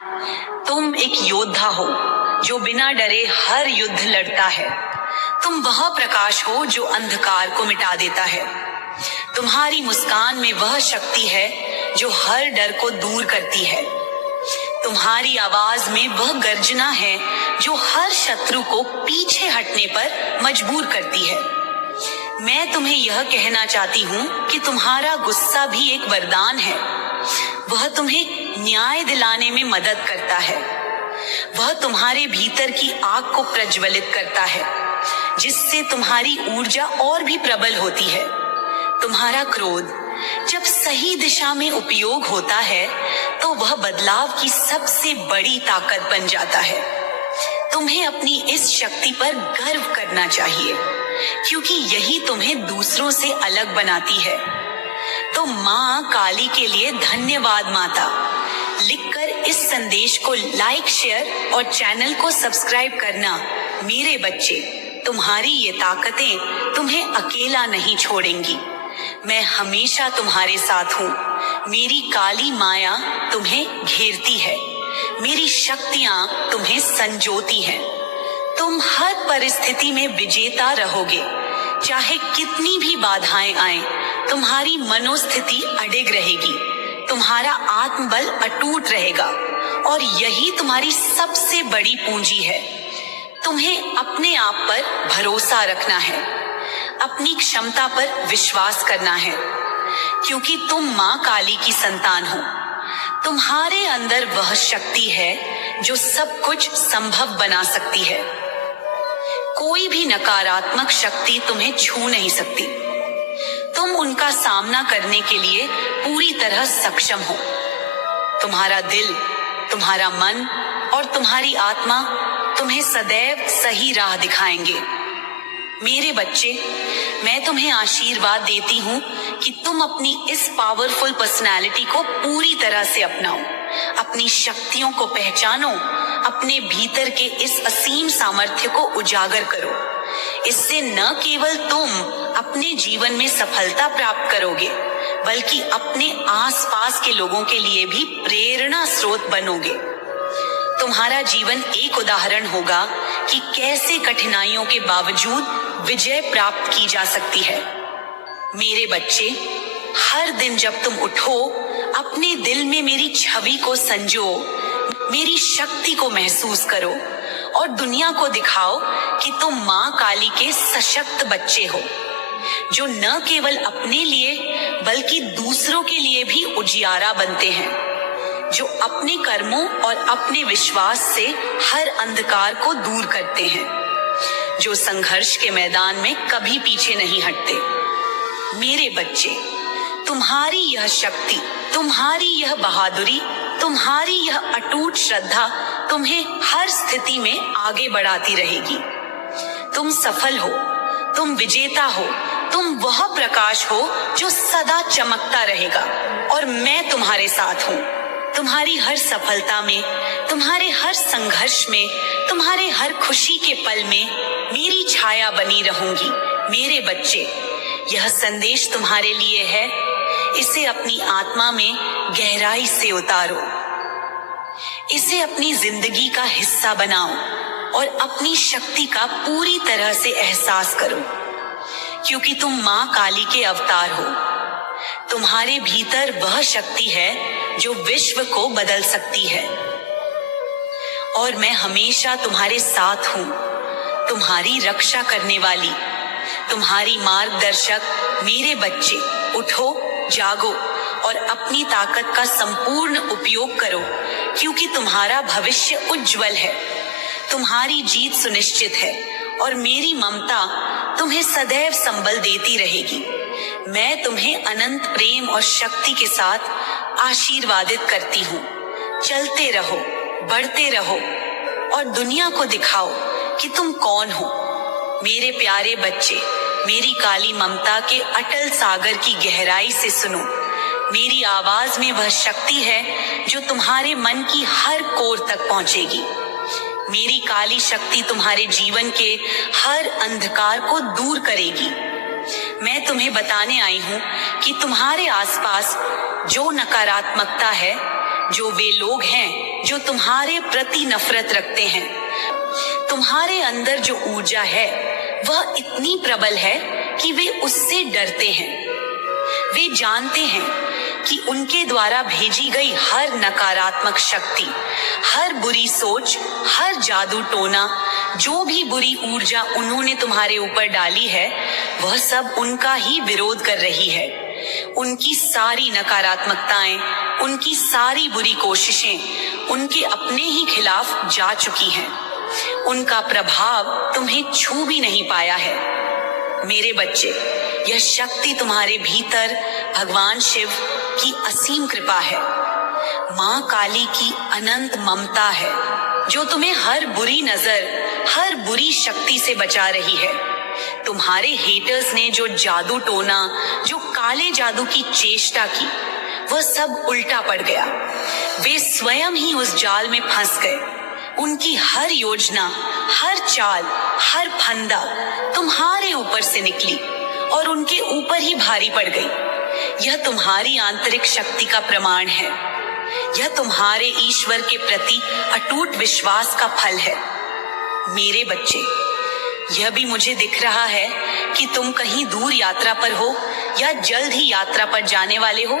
तुम एक योद्धा हो जो बिना डरे हर युद्ध लड़ता है। तुम वह प्रकाश हो जो अंधकार को मिटा देता है। तुम्हारी मुस्कान में वह शक्ति है जो हर डर को दूर करती है। तुम्हारी आवाज में वह गर्जना है जो हर शत्रु को पीछे हटने पर मजबूर करती है। मैं तुम्हें यह कहना चाहती हूँ कि तुम्हारा गुस्सा भी एक वरदान है। वह तुम्हें न्याय दिलाने में मदद करता है। वह तुम्हारे भीतर की आग को प्रज्वलित करता है, जिससे तुम्हारी ऊर्जा और भी प्रबल होती है। तुम्हारा क्रोध जब सही दिशा में उपयोग होता है तो वह बदलाव की सबसे बड़ी ताकत बन जाता है। तुम्हें अपनी इस शक्ति पर गर्व करना चाहिए, क्योंकि यही तुम्हें दूसरों से अलग बनाती है। तो माँ काली के लिए धन्यवाद माता लिखकर इस संदेश को लाइक, शेयर और चैनल को सब्सक्राइब करना। मेरे बच्चे, तुम्हारी ये ताकतें तुम्हें अकेला नहीं छोड़ेंगी। मैं हमेशा तुम्हारे साथ हूँ। मेरी काली माया तुम्हें घेरती है। मेरी शक्तियाँ तुम्हें संजोती हैं। तुम हर परिस्थिति में विजेता रहोगे। चाहे कितनी भी बाधाएं आए, तुम्हारी मनोस्थिति अडिग रहेगी। तुम्हारा आत्मबल अटूट रहेगा और यही तुम्हारी सबसे बड़ी पूंजी है। तुम्हें अपने आप पर भरोसा रखना है, अपनी क्षमता पर विश्वास करना है, क्योंकि तुम माँ काली की संतान हो। तुम्हारे अंदर वह शक्ति है जो सब कुछ संभव बना सकती है। कोई भी नकारात्मक शक्ति तुम्हें छू नहीं सकती। तुम उनका सामना करने के लिए पूरी तरह सक्षम हो। तुम्हारा दिल, तुम्हारा मन और तुम्हारी आत्मा तुम्हें सदैव सही राह दिखाएंगे। मेरे बच्चे, मैं तुम्हें आशीर्वाद देती हूँ कि तुम अपनी इस पावरफुल पर्सनालिटी को पूरी तरह से अपनाओ, अपनी शक्तियों को पहचानो, अपने भीतर के इस असीम सामर्थ्य को उजागर करो। इससे न केवल तुम अपने जीवन में सफलता प्राप्त करोगे, बल्कि अपने आसपास के लोगों के लिए भी प्रेरणा स्रोत बनोगे। तुम्हारा जीवन एक उदाहरण होगा कि कैसे कठिनाइयों के बावजूद विजय प्राप्त की जा सकती है। मेरे बच्चे, हर दिन जब तुम उठो, अपने दिल में मेरी छवि को संजो, मेरी शक्ति को महसूस करो और दुनिया को दिखाओ कि तुम माँ काली के सशक्त बच्चे हो, जो न केवल अपने लिए बल्कि दूसरों के लिए भी उजियारा बनते हैं, जो अपने कर्मों और अपने विश्वास से हर अंधकार को दूर करते हैं, जो संघर्ष के मैदान में कभी पीछे नहीं हटते। मेरे बच्चे, तुम्हारी यह शक्ति, तुम्हारी यह बहादुरी, तुम्हारी यह अटूट श्रद्धा तुम्हें हर स्थिति में आगे बढ़ाती रहेगी। तुम सफल हो, तुम विजेता हो, तुम वह प्रकाश हो जो सदा चमकता रहेगा और मैं तुम्हारे साथ हूँ। तुम्हारी हर सफलता में, तुम्हारे हर संघर्ष में, तुम्हारे हर खुशी के पल में मेरी छाया बनी रहूंगी। मेरे बच्चे, यह संदेश तुम्हारे लिए है। इसे अपनी आत्मा में गहराई से उतारो, इसे अपनी जिंदगी का हिस्सा बनाओ और अपनी शक्ति का पूरी तरह से एहसास करो, क्योंकि तुम माँ काली के अवतार हो। तुम्हारे भीतर वह शक्ति है जो विश्व को बदल सकती है और मैं हमेशा तुम्हारे साथ हूँ, तुम्हारी रक्षा करने वाली, तुम्हारी मार्गदर्शक। मेरे बच्चे, उठो, जागो और अपनी ताकत का संपूर्ण उपयोग करो, क्योंकि तुम्हारा भविष्य उज्जवल है। तुम्हारी जीत सुनिश्चित है और मेरी ममता तुम्हें सदैव संबल देती रहेगी। मैं तुम्हें अनंत प्रेम और शक्ति के साथ आशीर्वादित करती हूँ। चलते रहो, बढ़ते रहो और दुनिया को दिखाओ कि तुम कौन हो। मेरे प्यारे बच्चे, मेरी काली ममता के अटल सागर की गहराई से सुनो। मेरी आवाज में वह शक्ति है जो तुम्हारे मन की हर कोर तक पहुंचेगी। मेरी काली शक्ति तुम्हारे जीवन के हर अंधकार को दूर करेगी। मैं तुम्हें बताने आई हूँ कि तुम्हारे आसपास जो नकारात्मकता है जो वे लोग हैं जो तुम्हारे प्रति नफरत रखते हैं। तुम्हारे अंदर जो ऊर्जा है वह इतनी प्रबल है कि वे उससे डरते हैं। वे जानते हैं कि उनके द्वारा भेजी गई हर नकारात्मक शक्ति, हर बुरी सोच, हर जादू टोना, जो भी बुरी ऊर्जा उन्होंने तुम्हारे ऊपर डाली है, वह सब उनका ही विरोध कर रही है। उनकी सारी नकारात्मकताएं, उनकी सारी बुरी कोशिशें उनके अपने ही खिलाफ जा चुकी हैं। उनका प्रभाव तुम्हें छू भी नहीं पाया है। मेरे बच्चे, यह शक्ति तुम्हारे भीतर भगवान शिव की असीम कृपा है। माँ काली की अनंत ममता है जो तुम्हें हर बुरी नजर, हर बुरी शक्ति से बचा रही है। तुम्हारे हेटर्स ने जो जादू टोना, जो काले जादू की चेष्टा की, वह सब उल्टा पड़ गया। वे स्वयं ही उस जाल में फंस गए। उनकी हर योजना, हर चाल, हर फंदा तुम्हारे ऊपर से निकली और उनके ऊपर ही भारी पड़ गई। यह तुम्हारी आंतरिक शक्ति का प्रमाण है। यह तुम्हारे ईश्वर के प्रति अटूट विश्वास का फल है। मेरे बच्चे, यह भी मुझे दिख रहा है कि तुम कहीं दूर यात्रा पर हो या जल्द ही यात्रा पर जाने वाले हो।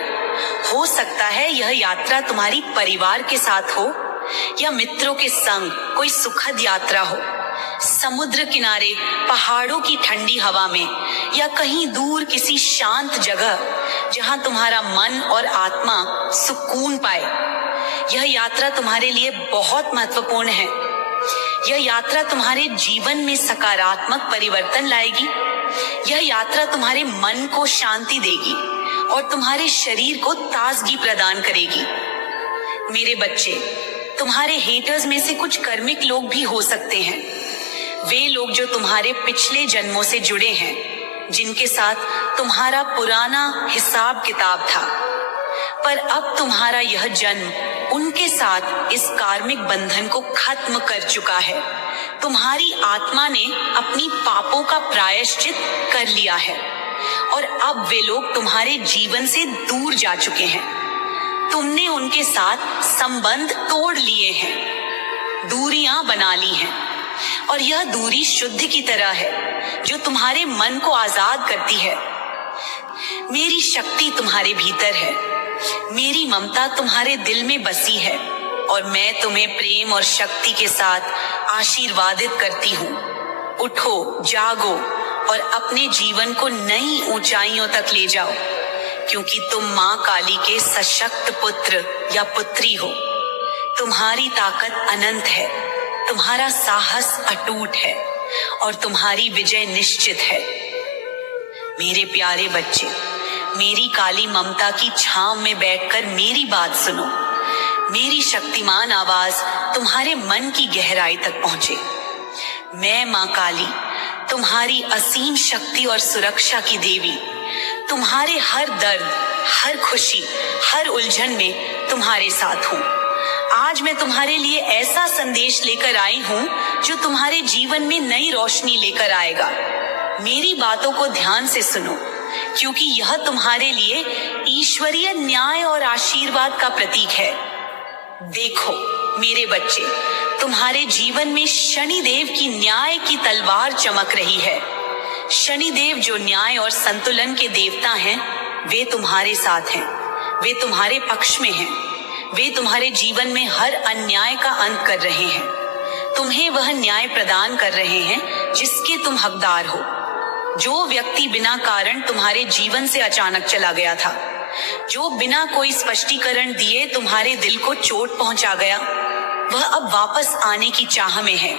हो सकता है यह यात्रा तुम्हारी परिवार के साथ हो या मित्रों के संग कोई सुखद यात्रा हो, समुद्र किनारे, पहाड़ों की ठंडी हवा में, या कहीं दूर किसी शांत जगह जहां तुम्हारा मन और आत्मा सुकून पाए। यह यात्रा तुम्हारे लिए बहुत महत्वपूर्ण है। यह यात्रा तुम्हारे जीवन में सकारात्मक परिवर्तन लाएगी। यह यात्रा तुम्हारे मन को शांति देगी और तुम्हारे शरीर को ताजगी प्रदान करेगी। मेरे बच्चे, तुम्हारे हेटर्स में से कुछ कर्मिक लोग भी हो सकते हैं। वे लोग जो तुम्हारे पिछले जन्मों से जुड़े हैं, जिनके साथ तुम्हारा पुराना हिसाब किताब था, पर अब तुम्हारा यह जन्म उनके साथ इस कार्मिक बंधन को खत्म कर चुका है। तुम्हारी आत्मा ने अपनी पापों का प्रायश्चित कर लिया है और अब वे लोग तुम्हारे जीवन से दूर जा चुके हैं। तुमने उनके साथ संबंध तोड़ लिए हैं, दूरियां बना ली हैं, और यह दूरी शुद्ध की तरह है जो तुम्हारे मन को आजाद करती है। मेरी शक्ति तुम्हारे भीतर है। मेरी ममता तुम्हारे दिल में बसी है और मैं तुम्हें प्रेम और शक्ति के साथ आशीर्वादित करती हूँ। उठो, जागो और अपने जीवन को नई ऊंचाइयों तक ले जाओ, क्योंकि तुम माँ काली के सशक्त पुत्र या पुत्री हो। तुम्हारी ताकत अनंत है, तुम्हारा साहस अटूट है और तुम्हारी विजय निश्चित है। मेरे प्यारे बच्चे, मेरी काली ममता की छांव में बैठकर मेरी बात सुनो। मेरी शक्तिमान आवाज तुम्हारे मन की गहराई तक पहुंचे। मैं माँ काली, तुम्हारी असीम शक्ति और सुरक्षा की देवी, तुम्हारे हर दर्द, हर खुशी, हर उलझन में तुम्हारे साथ हूँ। आज मैं तुम्हारे लिए ऐसा संदेश लेकर आई हूँ जो तुम्हारे जीवन में नई रोशनी लेकर आएगा। मेरी बातों को ध्यान से सुनो, क्योंकि यह तुम्हारे लिए ईश्वरीय न्याय और आशीर्वाद का प्रतीक है। देखो मेरे बच्चे, तुम्हारे जीवन में शनिदेव की न्याय की तलवार चमक रही है। शनिदेव जो न्याय और संतुलन के देवता हैं, वे तुम्हारे साथ हैं। वे तुम्हारे पक्ष में हैं। वे तुम्हारे जीवन में हर अन्याय का अंत कर रहे हैं। तुम्हें वह न्याय प्रदान कर रहे हैं जिसके तुम हकदार हो। जो व्यक्ति बिना कारण तुम्हारे जीवन से अचानक चला गया था, जो बिना कोई स्पष्टीकरण दिए तुम्हारे दिल को चोट पहुंचा गया, वह अब वापस आने की चाह में है।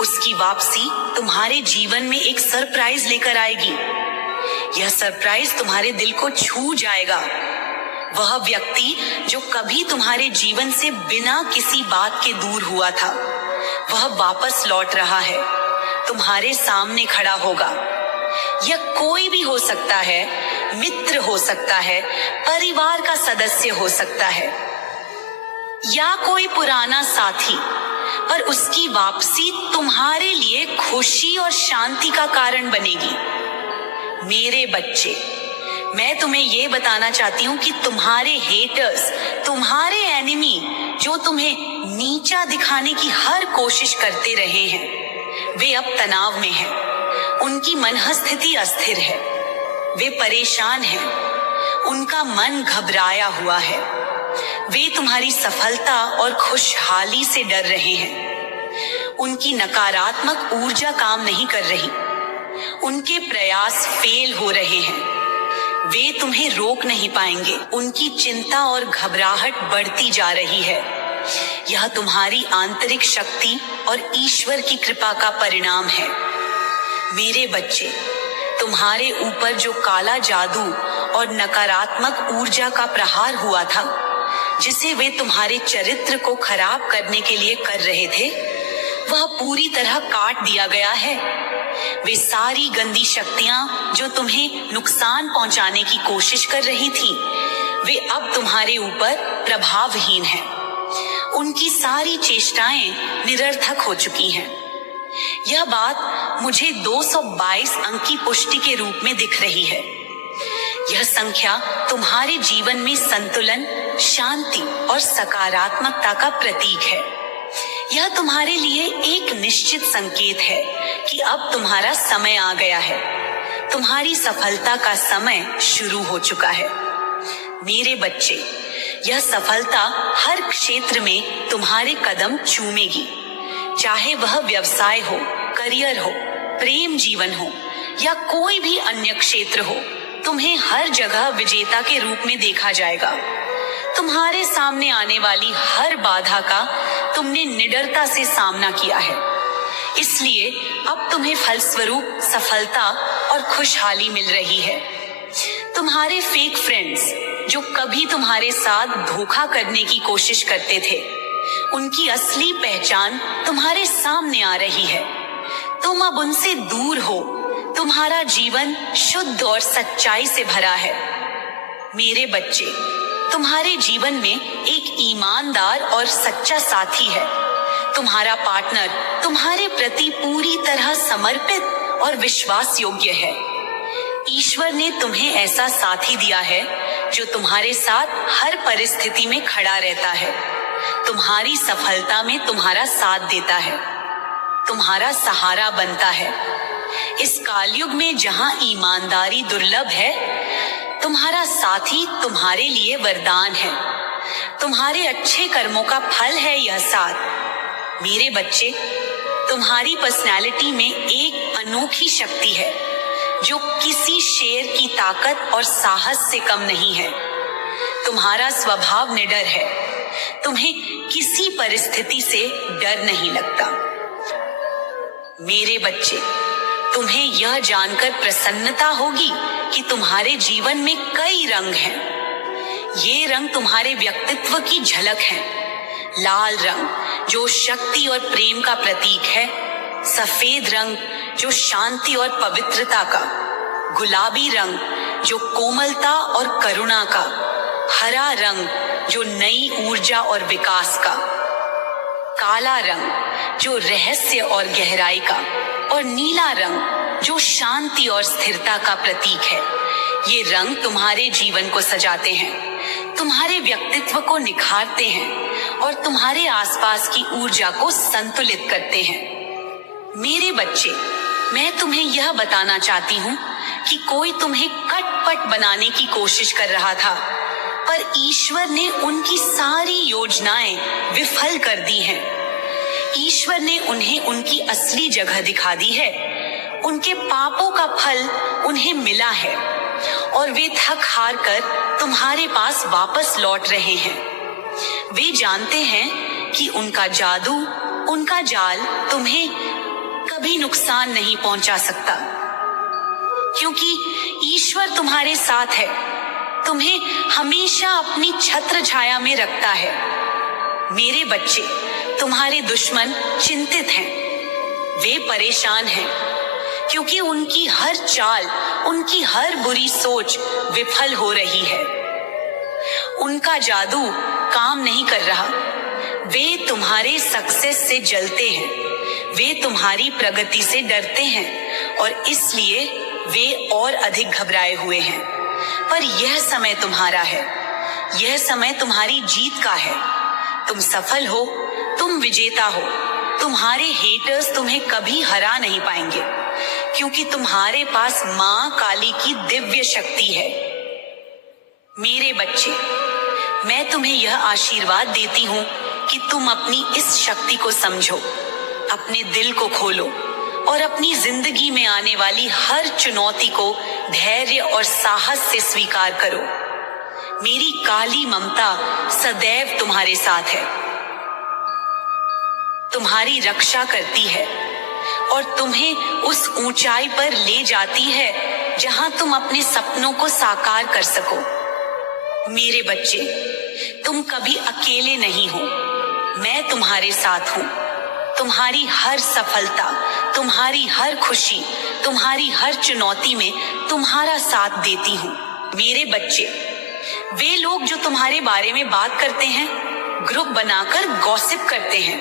उसकी वापसी तुम्हारे जीवन में एक सरप्राइज लेकर आएगी। यह सरप्राइज तुम्हारे दिल को छू जाएगा। वह व्यक्ति जो कभी तुम्हारे जीवन से बिना किसी बात के दूर हुआ था, वह वापस लौट रहा है, तुम्हारे सामने खड़ा होगा। यह कोई भी हो सकता है, मित्र हो सकता है, परिवार का सदस्य हो सकता है, या कोई पुराना साथी, पर उसकी वापसी तुम्हारे लिए खुशी और शांति का कारण बनेगी। मेरे बच्चे, मैं तुम्हें ये बताना चाहती हूँ कि तुम्हारे हेटर्स, तुम्हारे एनिमी, जो तुम्हें नीचा दिखाने की हर कोशिश करते रहे हैं, वे अब तनाव में हैं। उनकी मनस्थिति अस्थिर है, वे परेशान हैं, उनका मन घबराया हुआ है। वे तुम्हारी सफलता और खुशहाली से डर रहे हैं। उनकी नकारात्मक ऊर्जा काम नहीं कर रही, उनके प्रयास फेल हो रहे हैं। वे तुम्हें रोक नहीं पाएंगे। उनकी चिंता और घबराहट बढ़ती जा रही है। यह तुम्हारी आंतरिक शक्ति और ईश्वर की कृपा का परिणाम है। मेरे बच्चे, तुम्हारे ऊपर जो काला जादू और नकारात्मक ऊर्जा का प्रहार हुआ था, जिसे वे तुम्हारे चरित्र को खराब करने के लिए कर रहे थे, वह पूरी तरह काट दिया गया है। वे सारी गंदी शक्तियां जो तुम्हें नुकसान पहुंचाने की कोशिश कर रही थी, वे अब तुम्हारे ऊपर प्रभावहीन हैं। उनकी सारी चेष्टाएं निरर्थक हो चुकी हैं। यह बात मुझे 222 अंक की पुष्टि के रूप में दिख रही है। यह संख्या तुम्हारे जीवन में संतुलन, शांति और सकारात्मकता का प्रतीक है। यह तुम्हारे लिए एक निश्चित संकेत है कि अब तुम्हारा समय आ गया है। तुम्हारी सफलता का समय शुरू हो चुका है। मेरे बच्चे, यह सफलता हर क्षेत्र में तुम्हारे कदम चूमेगी, चाहे वह व्यवसाय हो, करियर हो, प्रेम जीवन हो या कोई भी अन्य क्षेत्र हो। तुम्हें हर जगह विजेता के रूप में देखा जाएगा। तुम्हारे सामने आने वाली हर बाधा का तुमने निडरता से सामना किया है, इसलिए अब तुम्हें फलस्वरूप सफलता और खुशहाली मिल रही है। तुम्हारे फेक फ्रेंड्स, जो कभी तुम्हारे साथ धोखा करने की कोशिश करते थे, उनकी असली पहचान तुम्हारे सामने आ रही है। तुम अब उनसे दूर हो। तुम्हारा जीवन शुद्ध और सच्चाई से भरा है। मेरे बच्चे, तुम्हारे जीवन में एक ईमानदार और सच्चा साथी है। तुम्हारा पार्टनर तुम्हारे प्रति पूरी तरह समर्पित और विश्वास योग्य है। ईश्वर ने तुम्हें ऐसा साथी दिया है जो तुम्हारे साथ हर परिस्थिति में खड़ा रहता है, तुम्हारी सफलता में तुम्हारा साथ देता है, तुम्हारा सहारा बनता है। इस कालयुग में जहां ईमानदारी दुर्लभ है, तुम्हारा साथी तुम्हारे लिए वरदान है। तुम्हारे अच्छे कर्मों का फल है यह साथ। मेरे बच्चे, तुम्हारी पर्सनैलिटी में एक अनोखी शक्ति है जो किसी शेर की ताकत और साहस से कम नहीं है। तुम्हारा स्वभाव निडर है। तुम्हें किसी परिस्थिति से डर नहीं लगता। मेरे बच्चे, तुम्हें यह जानकर प्रसन्नता होगी कि तुम्हारे जीवन में कई रंग हैं। ये रंग तुम्हारे व्यक्तित्व की झलक हैं। लाल रंग, जो शक्ति और प्रेम का प्रतीक है। सफेद रंग, जो शांति और पवित्रता का। गुलाबी रंग, जो कोमलता और करुणा का। हरा रंग, जो नई ऊर्जा और विकास का। काला रंग, जो रहस्य और गहराई का। और नीला रंग, जो शांति और स्थिरता का प्रतीक है। ये रंग तुम्हारे जीवन को सजाते हैं, तुम्हारे व्यक्तित्व को निखारते हैं और तुम्हारे आसपास की ऊर्जा को संतुलित करते हैं। मेरे बच्चे, मैं तुम्हें यह बताना चाहती हूँ कि कोई तुम्हें कटपट बनाने की कोशिश कर रहा था, पर ईश्वर ने उनकी सारी योजनाएं विफल कर दी हैं। ईश्वर ने उन्हें उनकी असली जगह दिखा दी है। उनके पापों का फल उन्हें मिला है और वे थक हार कर तुम्हारे पास वापस लौट रहे हैं। वे जानते हैं कि उनका जादू, उनका जाल तुम्हें कभी नुकसान नहीं पहुंचा सकता, क्योंकि ईश्वर तुम्हारे साथ है, तुम्हें हमेशा अपनी छत्र छाया में रखता है। मेरे बच्चे, तुम्हारे दुश्मन चिंतित हैं, वे परेशान हैं, क्योंकि उनकी हर चाल, उनकी हर बुरी सोच विफल हो रही है। उनका जादू काम नहीं कर रहा। वे तुम्हारे सक्सेस से जलते हैं, वे तुम्हारी प्रगति से डरते हैं और इसलिए वे और अधिक घबराए हुए हैं। पर यह समय तुम्हारा है, यह समय तुम्हारी जीत का है। तुम सफल हो, तुम विजेता हो। तुम्हारे हेटर्स तुम्हें कभी हरा नहीं पाएंगे, क्योंकि तुम्हारे पास मां काली की दिव्य शक्ति है। मेरे बच्चे, मैं तुम्हें यह आशीर्वाद देती हूँ कि तुम अपनी इस शक्ति को समझो, अपने दिल को खोलो और अपनी जिंदगी में आने वाली हर चुनौती को धैर्य और साहस से स्वीकार करो। मेरी काली ममता सदैव तुम्हारे साथ है, तुम्हारी रक्षा करती है और तुम्हें उस ऊंचाई पर ले जाती है जहां तुम अपने सपनों को साकार कर सको। मेरे बच्चे, तुम कभी अकेले नहीं हो, मैं तुम्हारे साथ हूं। तुम्हारी हर सफलता, तुम्हारी हर खुशी, तुम्हारी हर चुनौती में तुम्हारा साथ देती हूं। मेरे बच्चे, वे लोग जो तुम्हारे बारे में बात करते हैं, ग्रुप बनाकर गॉसिप करते हैं,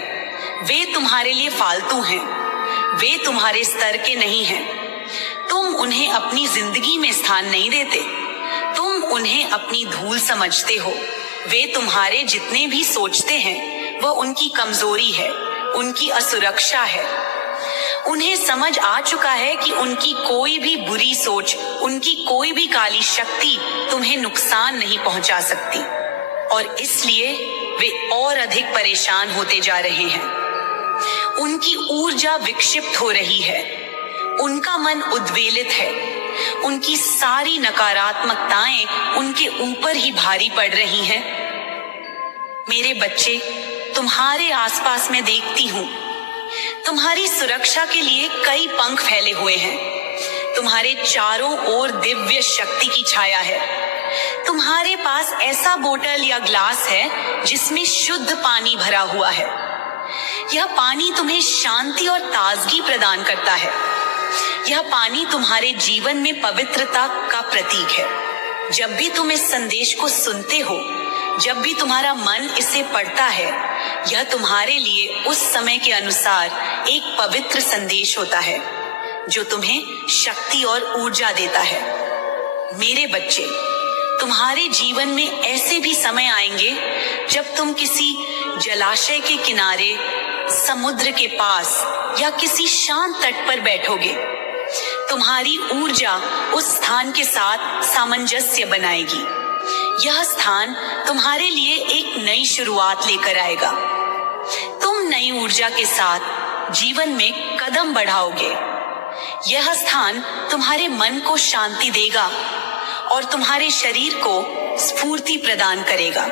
वे तुम्हारे लिए फालतू हैं, वे तुम्हारे स्तर के नहीं हैं। तुम उन्हें अपनी जिंदगी में स्थान नहीं देते, तुम उन्हें अपनी धूल समझते हो। वे तुम्हारे जितने भी सोचते हैं वह उनकी कमजोरी है, उनकी असुरक्षा है। उन्हें समझ आ चुका है कि उनकी कोई भी बुरी सोच, उनकी कोई भी काली शक्ति तुम्हें नुकसान नहीं पहुंचा सकती, और इसलिए वे और अधिक परेशान होते जा रहे हैं। उनकी ऊर्जा विक्षिप्त हो रही है, उनका मन उद्वेलित है, उनकी सारी नकारात्मकताएं उनके ऊपर ही भारी पड़ रही हैं। मेरे बच्चे, तुम्हारे आसपास मैं देखती हूँ, तुम्हारी सुरक्षा के लिए कई पंख फैले हुए हैं। तुम्हारे चारों ओर दिव्य शक्ति की छाया है। तुम्हारे पास ऐसा बोतल या ग्लास है जिसमें शुद्ध पानी भरा हुआ है। यह पानी तुम्हें शांति और ताजगी प्रदान करता है। यह पानी तुम्हारे जीवन में पवित्रता का प्रतीक है। जब भी तुम इस संदेश को सुनते हो, जब भी तुम्हारा मन इसे पढ़ता है, यह तुम्हारे लिए उस समय के अनुसार एक पवित्र संदेश होता है जो तुम्हें शक्ति और ऊर्जा देता है। मेरे बच्चे, तुम्हारे जीवन में ऐसे भी समय आएंगे जब तुम किसी जलाशय के किनारे, समुद्र के पास या किसी शांत तट पर बैठोगे। तुम्हारी ऊर्जा उस स्थान के साथ सामंजस्य बनाएगी। यह स्थान तुम्हारे लिए एक नई शुरुआत लेकर आएगा। तुम नई ऊर्जा के साथ जीवन में कदम बढ़ाओगे। यह स्थान तुम्हारे मन को शांति देगा और तुम्हारे शरीर को स्फूर्ति प्रदान करेगा।